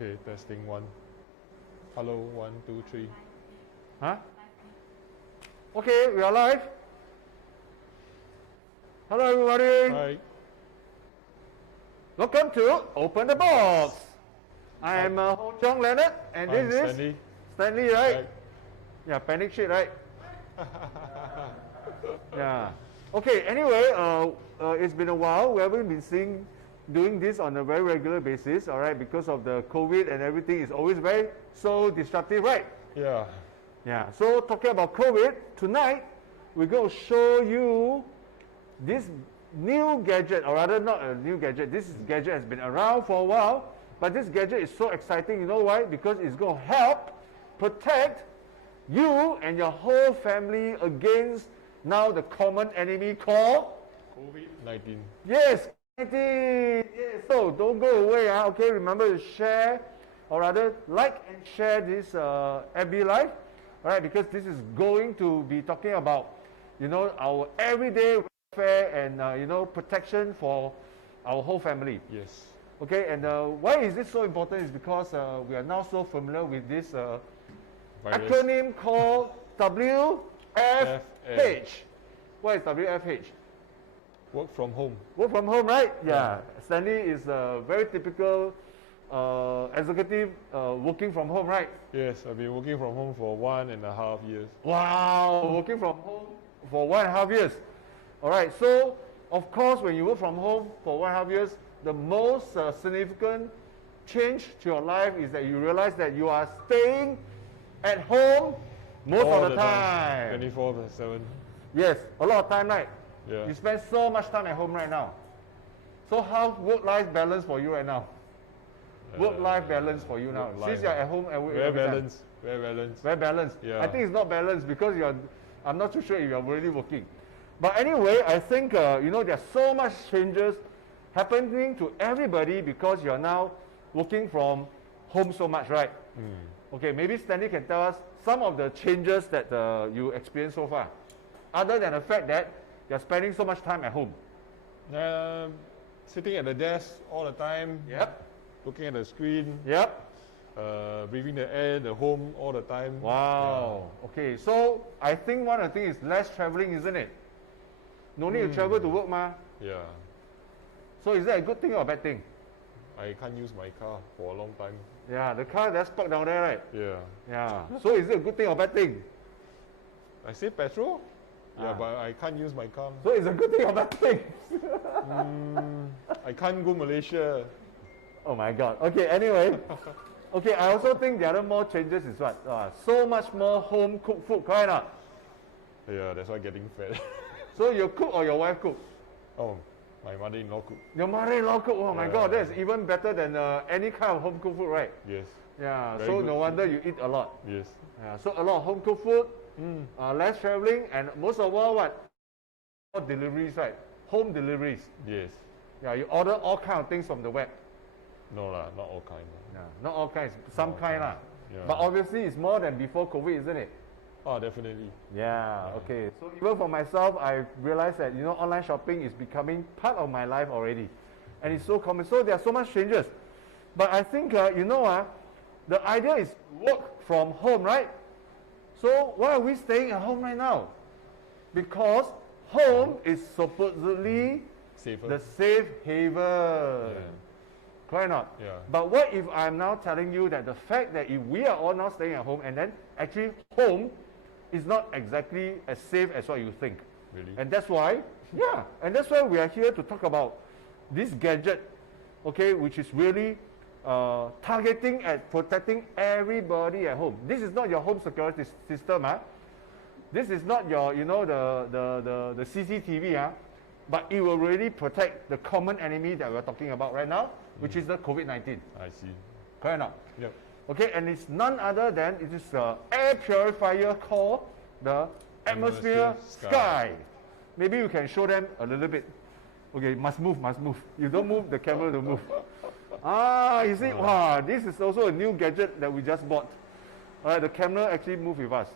Okay, testing one. Hello, 1, 2, 3. Huh? Okay, we are live. Hello, everybody. Hi. Welcome to Open the Box. I am Ho Chong Leonard, and I'm this is Stanley. Stanley, right? Right. Yeah, panic shit, right? Yeah. Okay. Anyway, it's been a while. We haven't been doing this on a very regular basis. All right, because of the COVID and everything is always so disruptive, right? Yeah. Yeah. So talking about COVID tonight, we're going to show you this new gadget, or rather not a new gadget. This gadget has been around for a while, but this gadget is so exciting. You know why? Because it's going to help protect you and your whole family against now the common enemy called COVID-19. yes, COVID-19. Yes. So don't go away. Okay, remember to share, or rather like and share this FB Live, all right? Because this is going to be talking about, our everyday welfare and protection for our whole family. Yes. Okay, and why is this so important? Is because we are now so familiar with this Virus. acronym called WFH. What is WFH? Work from home. Work from home, right? Yeah. Stanley is a very typical executive working from home, right? Yes, I've been working from home for 1.5 years. Wow, working from home for 1.5 years. All right, so of course, when you work from home for 1.5 years, the most significant change to your life is that you realize that you are staying at home most All of the time. 24/7. Yes, a lot of time, right? Yeah. You spend so much time at home right now. So how's work-life balance for you right now? Work-life balance for you now. Since you're at home every Very time. balanced. Very balanced. Very balanced. Yeah. I think it's not balanced because I'm not too sure if you're really working. But anyway, I think, there's so much changes happening to everybody because you're now working from home so much, right? Okay, maybe Stanley can tell us some of the changes that you experienced so far, other than the fact that you're spending so much time at home. Sitting at the desk all the time. Yep. Looking at the screen. Yep. Breathing the air, the home all the time. Wow. Okay, so I think one of the things is less traveling, isn't it? No need to travel to work, ma. Yeah. So is that a good thing or a bad thing? I can't use my car for a long time. Yeah, the car that's parked down there, right? Yeah. Yeah. So is it a good thing or a bad thing? I save petrol. Yeah, but I can't use my car. So it's a good thing or bad thing? I can't go Malaysia. Oh my God. Okay, anyway. Okay, I also think the other more changes is what? So much more home cooked food, correct or not? Yeah, that's why getting fat. So you cook or your wife cook? Oh, my mother-in-law cook. Your mother-in-law cook. Oh my Yeah. God, that's even better than any kind of home cooked food, right? Yes. Yeah. Very So good no wonder you eat a lot. Yes. Yeah. So a lot of home cooked food, less traveling, and most of all, what? More deliveries, right? Home deliveries. Yes. Yeah. You order all kind of things from the web. No lah, not all kind. Yeah. Not all kinds. Some Not all kind lah. kinds. Yeah. But obviously, it's more than before COVID, isn't it? Oh, definitely. Yeah, okay. So even for myself, I realized that, online shopping is becoming part of my life already. And it's so common. So there are so much changes. But I think, the idea is work from home, right? So why are we staying at home right now? Because home is supposedly Safer. the safe haven. Yeah. Correct or not? Yeah. But what if I'm now telling you that the fact that if we are all now staying at home and then actually home is not exactly as safe as what you think. Really? And that's why, and that's why we are here to talk about this gadget, okay, which is really targeting at protecting everybody at home. This is not your home security system, This is not your, the CCTV, but it will really protect the common enemy that we're talking about right now, which is the COVID-19. I see. Correct or not? Yep. Okay, and it's none other than it is an air purifier called the Atmosphere Sky. Maybe you can show them a little bit. Okay, must move. You don't move, the camera don't move. You see, wow, this is also a new gadget that we just bought. All right, the camera actually moved with us.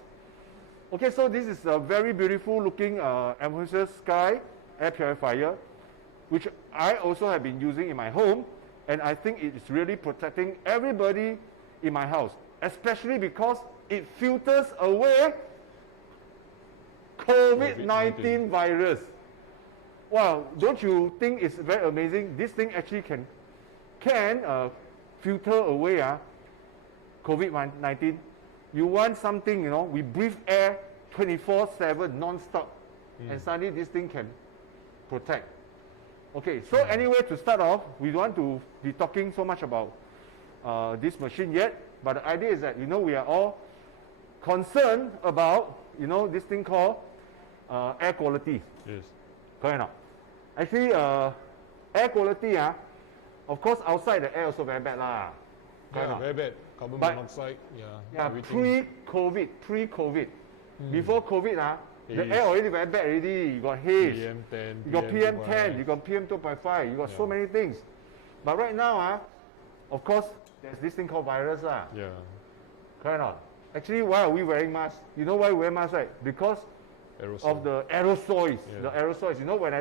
Okay, so this is a very beautiful looking Atmosphere Sky air purifier, which I also have been using in my home. And I think it is really protecting everybody in my house, especially because it filters away COVID-19 virus. Wow, don't you think it's very amazing? This thing actually can filter away COVID-19. You want something, you know, we breathe air 24/7 non-stop, and suddenly this thing can protect. Okay, so anyway, to start off, we don't want to be talking so much about this machine yet, but the idea is that, you know, we are all concerned about, you know, this thing called air quality. Yes. Correct or not? Actually, air quality, of course, outside the air also very bad lah. Yeah, very bad. Carbon monoxide, yeah, pre-COVID. Before COVID, the air already very bad already. You got haze, PM10, you got PM10, you got PM2.5, you got so many things. But right now, of course, there's this thing called virus lah. Yeah. Correct or not? Actually, why are we wearing masks? You know why we wear masks, right? Because of the aerosols. Yeah. The aerosols. You know, when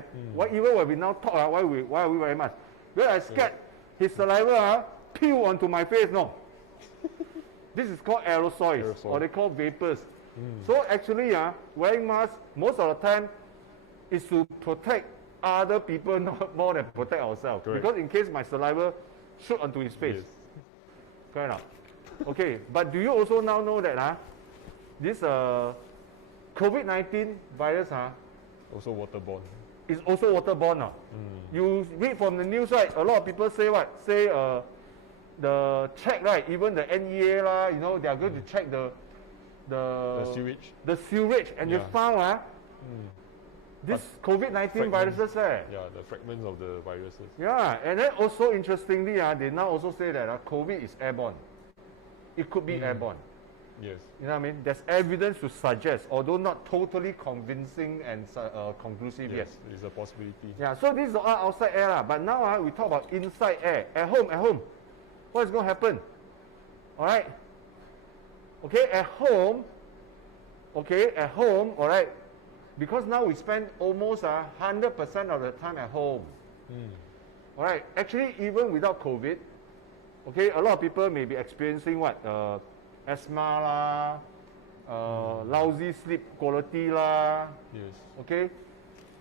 even when we now talk, why are we wearing masks? Because I scared his saliva peel onto my face. No. This is called aerosols, or they call vapors. So actually, wearing masks most of the time is to protect other people, not more than protect ourselves. Correct. Because in case my saliva shoot onto his face. Yes. Correct enough. Okay, but do you also now know that this COVID-19 virus Also waterborne. is also waterborne? You read from the news, right? A lot of people say what? Say the check, right? Even the NEA lah, you know, they are going to check the sewage. The sewage, and they found this COVID-19 viruses. Yeah, the fragments of the viruses. Yeah, and then also interestingly, they now also say that COVID is airborne. It could be airborne. Yes. You know what I mean? There's evidence to suggest, although not totally convincing and conclusive yet. Yes, it is a possibility. Yeah, so this is all outside air. But now we talk about inside air. At home. What is going to happen? All right? Okay, at home, all right? Because now we spend almost 100% of the time at home. All right? Actually, even without COVID, okay, a lot of people may be experiencing what? Asthma lah, lousy sleep quality lah. Yes. Okay,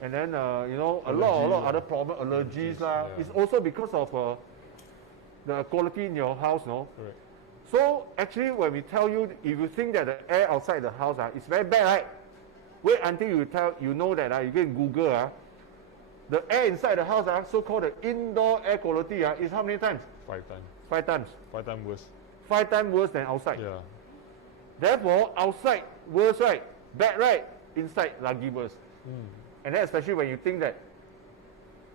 and then you know, a lot of other problems, allergies lah. Yeah. It's also because of the quality in your house, no? Correct. So actually, when we tell you, if you think that the air outside the house is very bad, right? Wait until you know that you can Google the air inside the house so-called the indoor air quality is how many times? 5 times. 5 times. 5 times worse. 5 times worse than outside. Yeah. Therefore, outside worse, right? Bad, right? Inside lagi worse. And then especially when you think that,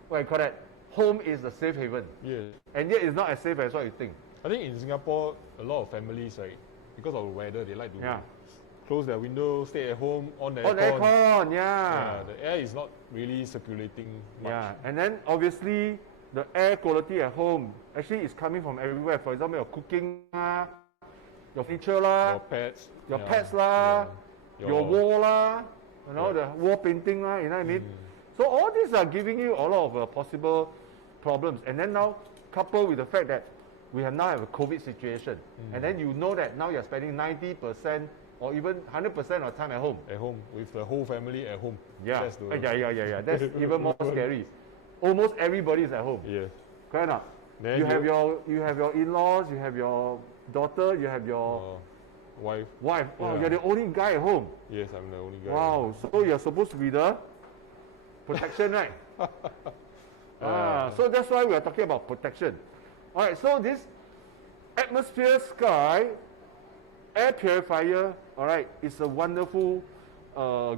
what you call that, home is the safe haven. Yes. And yet it's not as safe as what you think. I think in Singapore, a lot of families, right, because of the weather, they like to close their window, stay at home, on the aircon, yeah. The air is not really circulating much. Yeah, and then obviously the air quality at home actually is coming from everywhere. For example, your cooking, your furniture lah, your pets lah, your wall lah, you know, the wall painting lah, you know what I mean? So all these are giving you a lot of possible problems. And then now, coupled with the fact that we now have a COVID situation, and then you know that now you're spending 90% or even 100% of time at home. At home, with the whole family at home. Yeah, That's that's even more scary. Almost everybody is at home. Yes. Correct or not? Then you have your in-laws, you have your daughter, you have your wife. Wow, you're the only guy at home. Yes, I'm the only guy. Wow, so you're supposed to be the protection, right? So that's why we are talking about protection. All right, so this atmosphere sky air purifier, all right, is a wonderful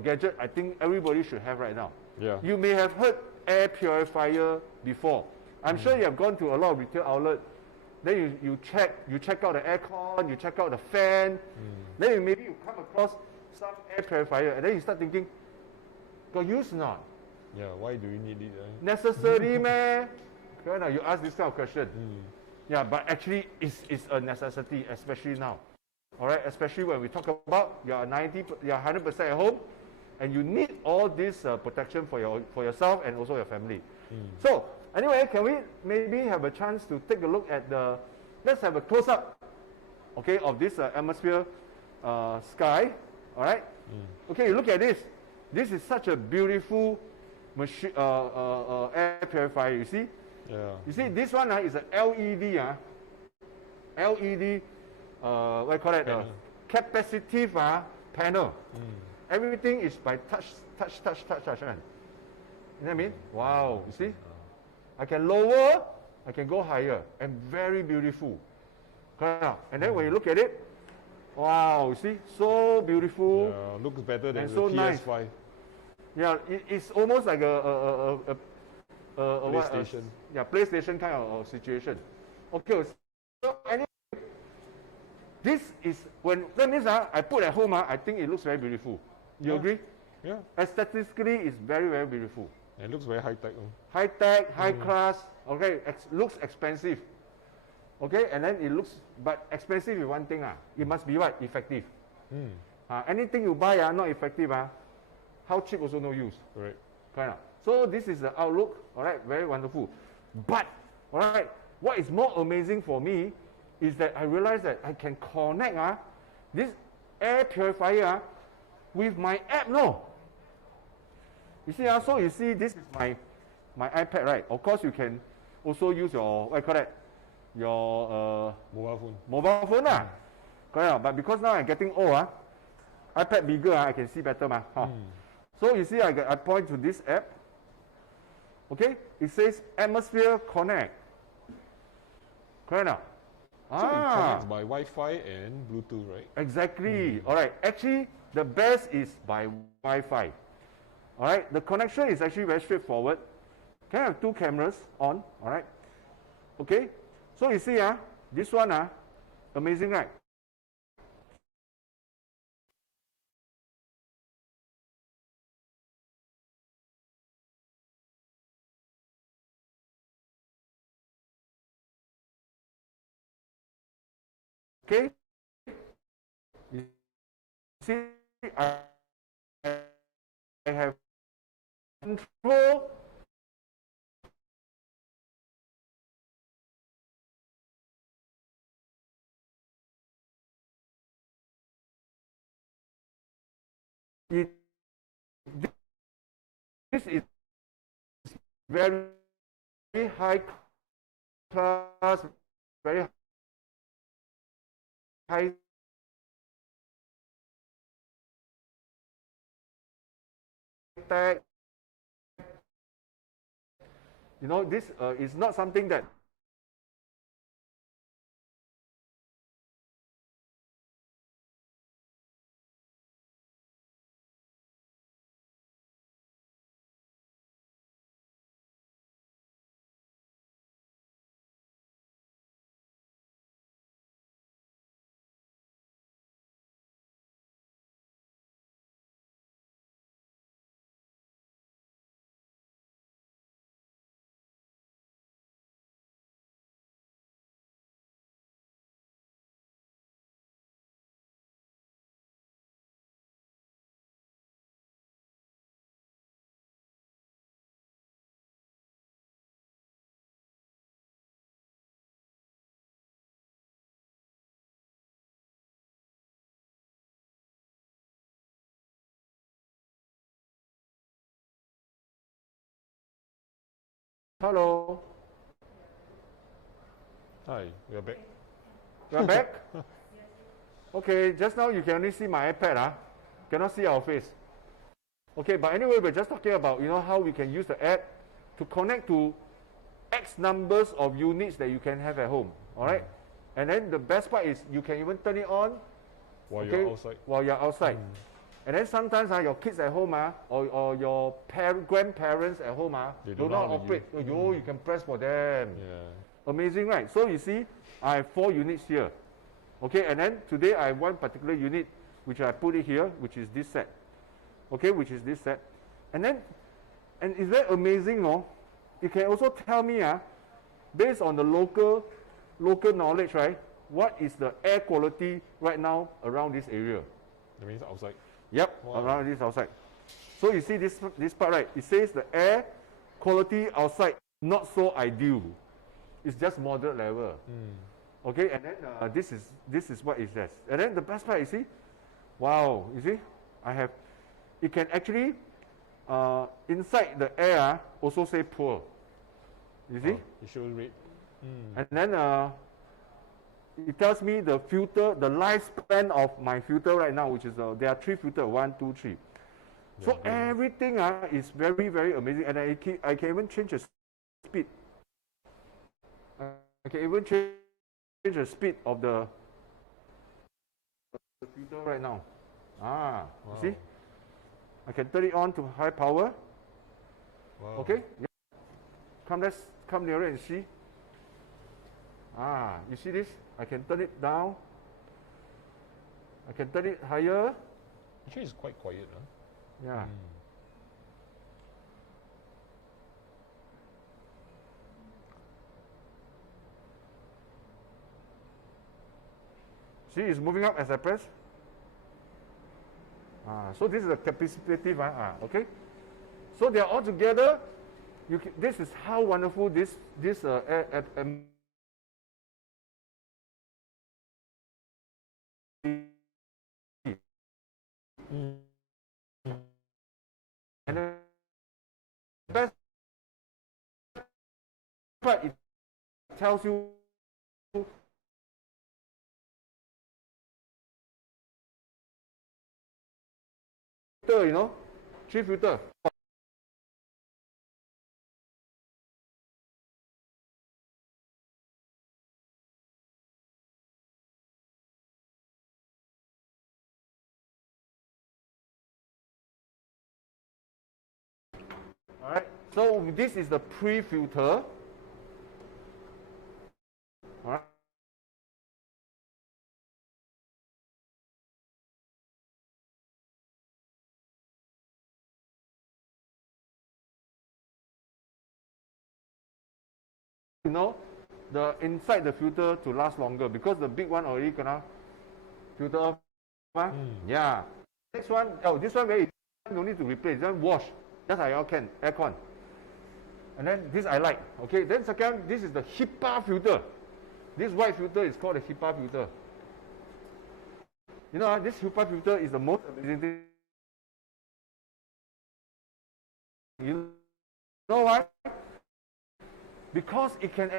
gadget I think everybody should have right now. Yeah. You may have heard air purifier before. I'm sure you have gone to a lot of retail outlets. Then you check out the aircon, you check out the fan. Then maybe you come across some air purifier, and then you start thinking, got use or not? Yeah, why do you need it? Necessary, man? You ask this kind of question. Yeah, but actually it's a necessity, especially now. All right, especially when we talk about you're 100% at home, and you need all this protection for yourself and also your family. So Anyway, can we maybe have a chance to take a look at the, let's have a close-up, okay, of this atmosphere sky, all right? Okay, look at this. This is such a beautiful machine, air purifier, you see? Yeah. You see, this one is an LED, LED, what you call it, capacitive panel. Everything is by touch. Right? You know what I mean? Wow, you see? I can lower, I can go higher, and very beautiful. And then when you look at it, wow, you see, so beautiful. Yeah, looks better than and the so PS5. Nice. Yeah, it's almost like a PlayStation. PlayStation kind of situation. Okay, so anyway, this is when that means I put at home. I think it looks very beautiful. You agree? Yeah. Aesthetically, it's very, very beautiful. It looks very high tech. High tech, high class. Okay, looks expensive. Okay, and then it looks, but expensive is one thing. It must be what? Effective. Anything you buy not effective. How cheap also no use. Right. Kind of. So this is the outlook. All right, very wonderful. But all right, what is more amazing for me is that I realize that I can connect this air purifier with my app. No. You see, so you see, this is my iPad, right? Of course, you can also use your, what you call that? Your mobile phone. Correct. But because now I'm getting old, iPad bigger, I can see better. So you see, I point to this app. Okay, it says Atmosphere Connect. Correct now? So it connects by Wi-Fi and Bluetooth, right? Exactly. All right. Actually, the best is by Wi-Fi. All right. The connection is actually very straightforward. Can I have 2 cameras on? All right. Okay. So you see, this one, amazing, right? Okay. You see, I have control. This is very high class, very high tech. You know, this is not something that hello. Hi, we are back. You are back? Okay, just now you can only see my iPad, cannot see our face. Okay, but anyway, we're just talking about, how we can use the app to connect to X numbers of units that you can have at home, all right? And then the best part is you can even turn it on while you're outside. While you're outside. And then sometimes your kids at home or your grandparents at home they do not operate. You can press for them. Yeah. Amazing, right? So you see, I have 4 units here. Okay, and then today I have one particular unit which I put it here, which is this set. Okay, which is this set. And it's very amazing, no? You can also tell me, based on the local knowledge, right? What is the air quality right now around this area? That means outside. Yep, around this outside. So you see this part, right? It says the air quality outside not so ideal. It's just moderate level. Okay, and then this is what it says. And then the best part, you see, wow, you see, it can actually inside the air also say poor. You see? It shows red. And then it tells me the filter, the lifespan of my filter right now, which is there are 3 filters, 1, 2, 3. So everything is very, very amazing, and I can even change the speed. I can even change the speed of the filter right now. Wow. You see? I can turn it on to high power. Wow. Okay. Let's come nearer and see. You see this? I can turn it down. I can turn it higher. Actually, it's quite quiet, huh? Yeah. See, it's moving up as I press. So this is the capacitive. Okay. So they are all together. This is how wonderful this and the best part, it tells you you know, 3 filter. Alright, so this is the pre-filter. Alright. You know, inside the filter to last longer because the big one already gonna filter off. Yeah. Next one, this one very easy. No need to replace, just wash. Just like aircon. And then this I like. Okay, then second, this is the HEPA filter. This white filter is called the HEPA filter. You know, this HEPA filter is the most amazing thing. You know why? Because it can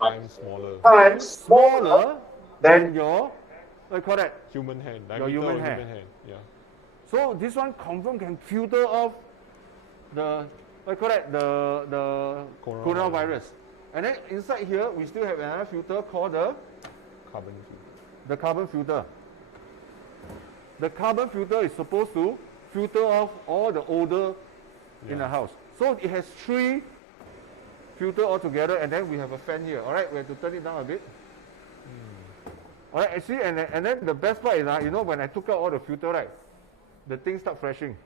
times smaller than your, what do you call that? human hand. Your human hand. Yeah. So this one confirm can filter off the, what do you call that? The coronavirus. And then inside here, we still have another filter called the Carbon filter. the carbon filter. The carbon filter is supposed to filter off all the odor in the house. So it has 3 filter all together, and then we have a fan here. All right, we have to turn it down a bit. All right, see, and then the best part is, you know, when I took out all the filter, right, the thing start flashing.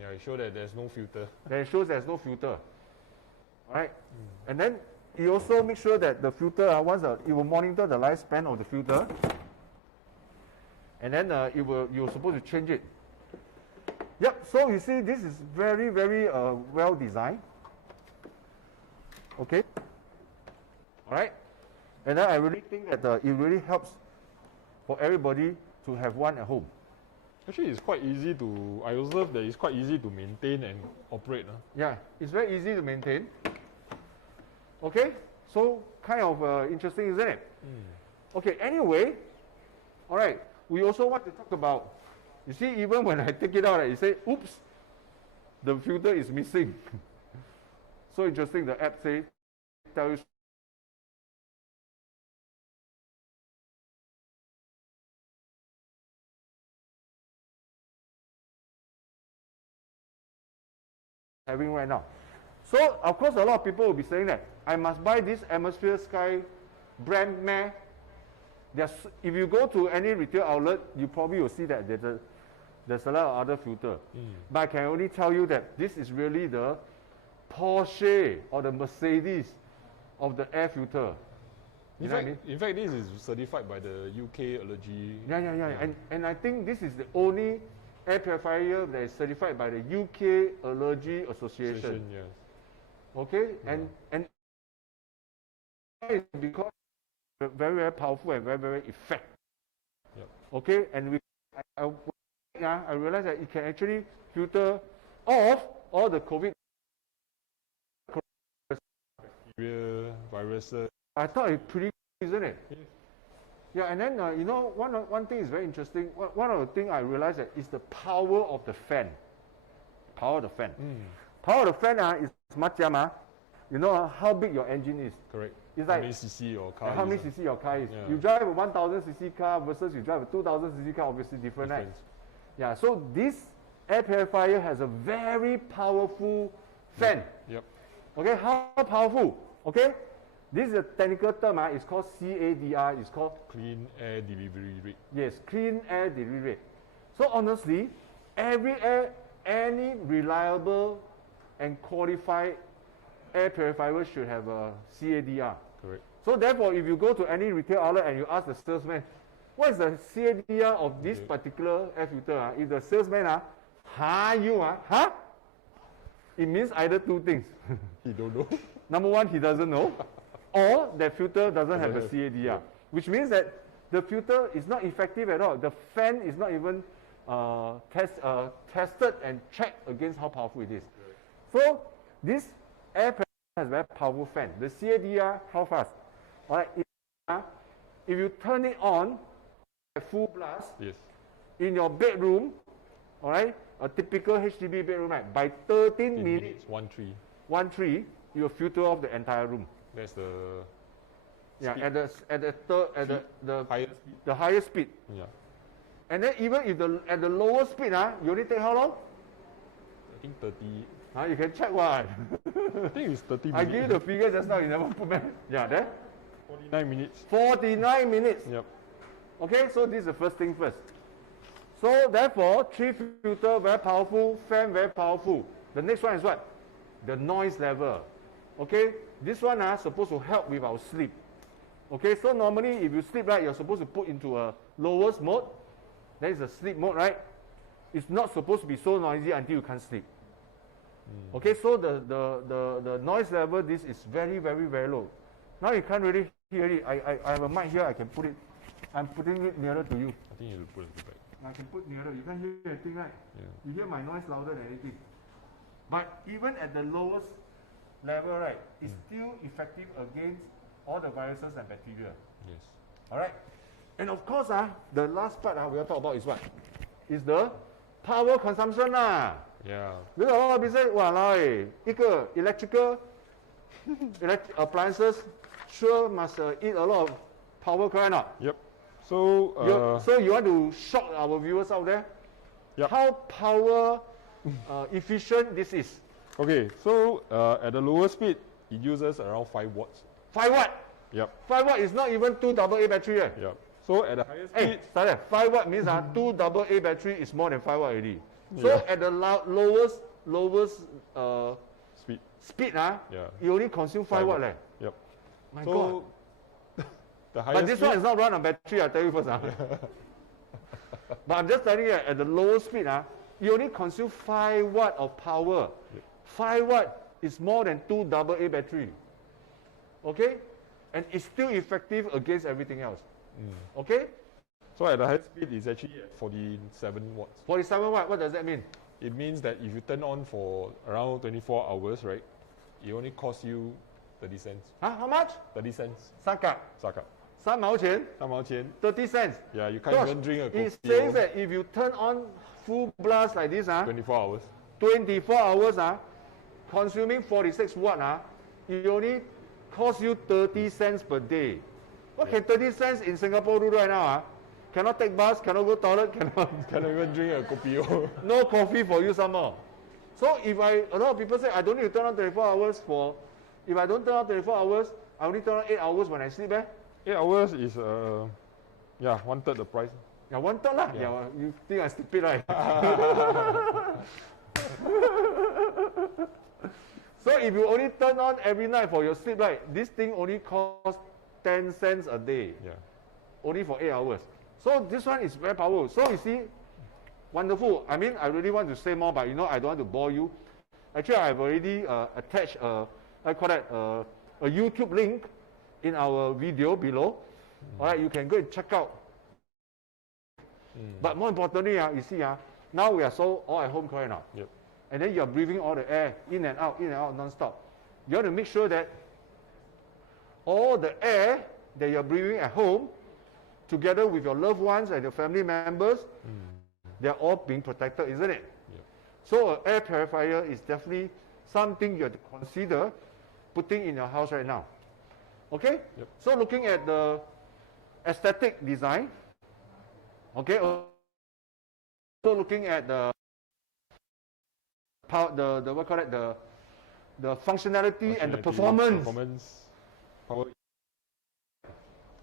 Yeah, it shows that there's no filter. Then it shows there's no filter. All right, and then you also make sure that the filter, it will monitor the lifespan of the filter, and then you're supposed to change it. Yep. So you see, this is very, very well designed. Okay. All right. And then I really think that it really helps for everybody to have one at home. Actually, it's quite easy to, I observe that it's quite easy to maintain and operate. Yeah, it's very easy to maintain. Okay, so kind of interesting, isn't it? Okay, anyway, all right, we also want to talk about, you see, even when I take it out, you say, oops, the filter is missing. So interesting, the app tell you having right now. So of course a lot of people will be saying that I must buy this Atmosphere Sky brand meh. If you go to any retail outlet, you probably will see that there's a lot of other filter. But I can only tell you that this is really the Porsche or the Mercedes of the air filter. In fact, this is certified by the UK allergy. Yeah. And I think this is the only air purifier that is certified by the UK Allergy Association. Yes. Okay, and because very, very powerful and very, very effective. Yep. Okay, and I realized that it can actually filter off all the COVID bacteria, viruses. I thought it's pretty good, isn't it? Yes. Yeah, and then you know, one thing is very interesting. One of the things I realized that is the power of the fan. Power of the fan. Power of the fan is macam you know how big your engine is. Correct. It's how like many cc your car how many is. cc your car is. Yeah. You drive a 1000 cc car versus you drive a 2000 cc car, obviously different, right? Yeah, so this air purifier has a very powerful fan. Yep. Okay, how powerful? Okay, this is a technical term. It's called CADR. It's called Clean Air Delivery Rate. Yes, clean air delivery rate. So honestly, any reliable and qualified air purifier should have a CADR. Correct. So therefore, if you go to any retail outlet and you ask the salesman, what is the CADR of this particular air filter? If the salesman, it means either two things. He don't know. Number one, he doesn't know, or that filter doesn't have a CADR, which means that the filter is not effective at all. The fan is not even tested and checked against how powerful it is. So this air purifier has a very powerful fan. The CADR, how fast? All right, if you turn it on at full blast in your bedroom, all right, a typical HDB bedroom, right, by 13 minutes, 1-3, you will filter off the entire room. That's the speed. Highest the highest speed. Yeah. And then even if at the lower speed, you only take how long? I think 30. You can check what? I think it's 30 minutes. I give you the figure just now, you never put back. Yeah, there? 49 minutes. 49 minutes. Yep. Okay, so this is the first thing first. So therefore, 3 filter, very powerful, fan, very powerful. The next one is what? The noise level. Okay, this one is supposed to help with our sleep. Okay, so normally if you sleep, right, you're supposed to put into a lowest mode. That is a sleep mode, right? It's not supposed to be so noisy until you can't sleep. Okay, so the noise level, this is very, very, very low. Now you can't really hear it. I have a mic here, I can put it. I'm putting it nearer to you. I think you'll put it back. I can put nearer. You can't hear anything, right? Yeah. You hear my noise louder than anything. But even at the lowest level, right, it's still effective against all the viruses and bacteria. Yes. All right. And of course, the last part we will talk about is what? Is the power consumption. Yeah. Because a lot of people say, walao, electrical appliances sure must eat a lot of power, correct or not? Yep. So, so you want to shock our viewers out there? Yep. How power efficient this is? Okay, so at the lower speed, it uses around 5 watts. 5 watt? Yep. 5 watt is not even 2 AA battery. Yep. So at the highest speed... Hey, 5 watt means 2 AA battery is more than 5 watt already. So at the lowest speed, you only consume 5 watt. Yep. My God. The highest but this one is not run on battery, I tell you first. But I'm just telling you, at the lowest speed, you only consume 5 watt of power. 5 watt is more than 2 AA battery. Okay? And it's still effective against everything else. Okay? So at the high speed, it's actually at 47 watts. 47 watt, what does that mean? It means that if you turn on for around 24 hours, right, it only costs you 30 cents. How much? 30 cents. Saka. 3毛錢. 3毛錢. 30 cents. Yeah, you can't even drink a coffee. It says that if you turn on full blast like this, 24 hours. 24 hours, consuming 46 watt, it only costs you 30 cents per day. What can 30 cents in Singapore do right now? Cannot take bus, cannot go toilet, cannot even drink a kopi. No coffee for you some more. So if a lot of people say I don't need to turn on 24 hours if I don't turn on 24 hours, I only turn on 8 hours when I sleep. 8 hours is yeah, 1/3 the price. Yeah, 1/3 lah. Yeah. Yeah, you think I stupid, right? So if you only turn on every night for your sleep, right, this thing only costs 10 cents a day. Yeah. Only for 8 hours. So this one is very powerful. So you see, wonderful. I mean, I really want to say more, but you know, I don't want to bore you. Actually, I've already attached I call that a YouTube link in our video below. All right, you can go and check out. But more importantly, you see, now we are all at home, correct now. Yep. And then you're breathing all the air in and out non-stop. You want to make sure that all the air that you're breathing at home, together with your loved ones and your family members, they're all being protected, isn't it? Yep. So an air purifier is definitely something you have to consider putting in your house right now. Okay? Yep. So looking at the aesthetic design, okay, so looking at the what call it, the functionality and the performance. Power.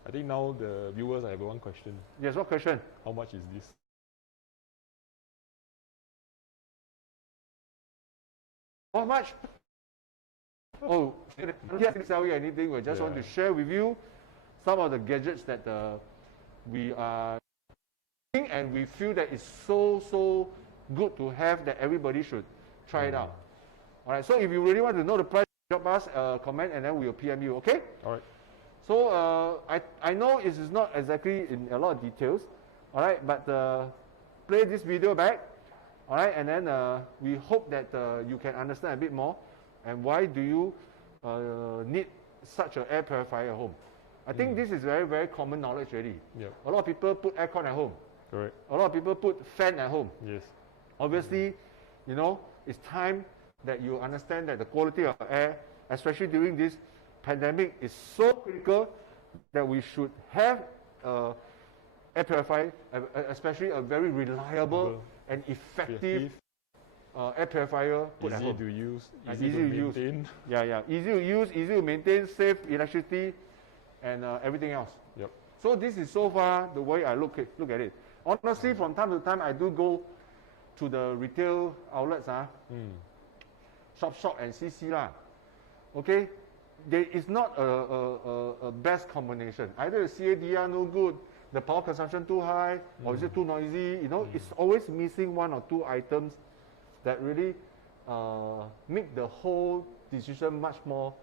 I think now the viewers have one question. Yes, what question? How much is this? How much? Oh, yes, sell you anything. We just want to share with you some of the gadgets that we are doing, and we feel that it's so good to have, that everybody should try it out. All right. So if you really want to know the price, drop us a comment, and then we will PM you. Okay? All right. So I know it is not exactly in a lot of details. All right, but play this video back. All right, and then we hope that you can understand a bit more, and why do you need such an air purifier at home. I think this is very common knowledge already. Yep. A lot of people put aircon at home. Correct. A lot of people put fan at home. Yes. Obviously, you know, it's time that you understand that the quality of air, especially during this pandemic, is so critical that we should have air purifier, especially a very reliable and effective air purifier put at home. Easy to use, easy to maintain. Yeah, easy to use, easy to maintain, save electricity, and everything else. Yep. So this is so far the way I look at it. Honestly, from time to time, I do go to the retail outlets, Shop and CC lah. Okay, there is not a best combination. Either the CADR no good, the power consumption too high, or is it too noisy? You know, it's always missing one or two items that really make the whole decision much more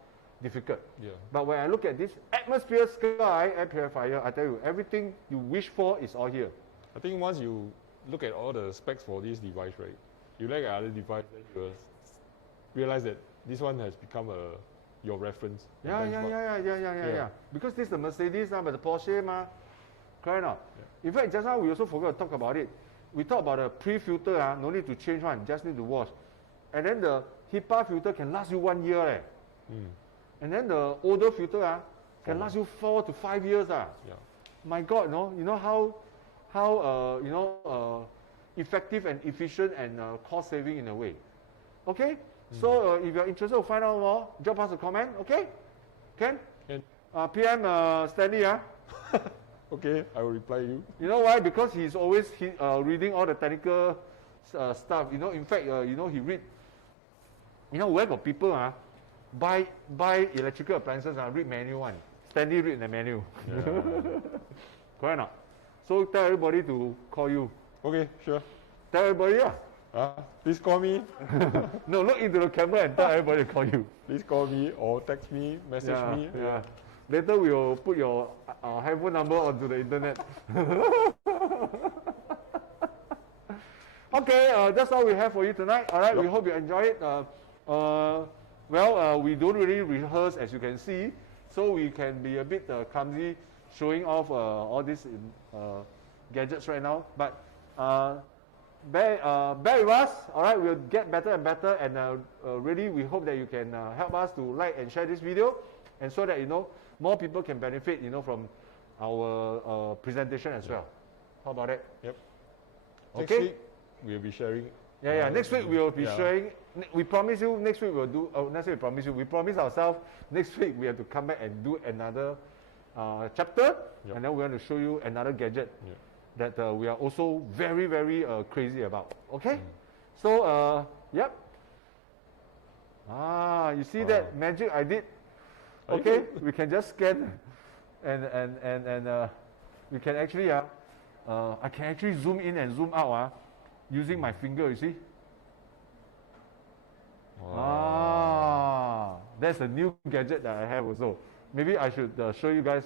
difficult. Yeah. But when I look at this atmosphere sky air purifier, I tell you, everything you wish for is all here. I think once you look at all the specs for this device, right, you like other device, then you will realize that this one has become your reference. Yeah. Because this is the Mercedes, but the Porsche, correct or not? Yeah. In fact, just now we also forgot to talk about it. We talked about a pre-filter, no need to change one, just need to wash. And then the HEPA filter can last you 1 year. And then the older filter can last you 4 to 5 years. Yeah. My God, no? You know how effective and efficient and cost saving in a way. Okay? So if you're interested to find out more, drop us a comment, okay? Can? PM Stanley, Okay, I will reply you. You know why? Because he's always reading all the technical stuff. You know, in fact, he read. You know, where got people buy electrical appliances read manual one. Stanley read the manual. Yeah. Correct or not? So tell everybody to call you. Okay, sure. Tell everybody, please call me. No, look into the camera and tell everybody to call you. Please call me or text me, message me. Yeah. Later we will put your handphone number onto the internet. Okay, that's all we have for you tonight. All right, we hope you enjoy it. We don't really rehearse, as you can see, so we can be a bit clumsy showing off all these gadgets right now. But bear with us. All right, we'll get better and better, and really we hope that you can help us to like and share this video, and so that more people can benefit from our presentation as well. How about it? Yep. Okay. Next week we'll be sharing. Next week we will be sharing. We promise you next week we'll do. Next week we promise you. We promise ourselves next week we have to come back and do another chapter, and then we're going to show you another gadget that we are also very, very crazy about. Okay? So, yep. You see that magic I did? Okay, we can just scan, and we can actually, I can actually zoom in and zoom out using my finger, you see? That's a new gadget that I have also. Maybe I should show you guys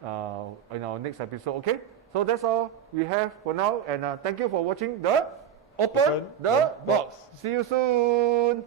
in our next episode, okay? So that's all we have for now, and thank you for watching the Open the Box. See you soon!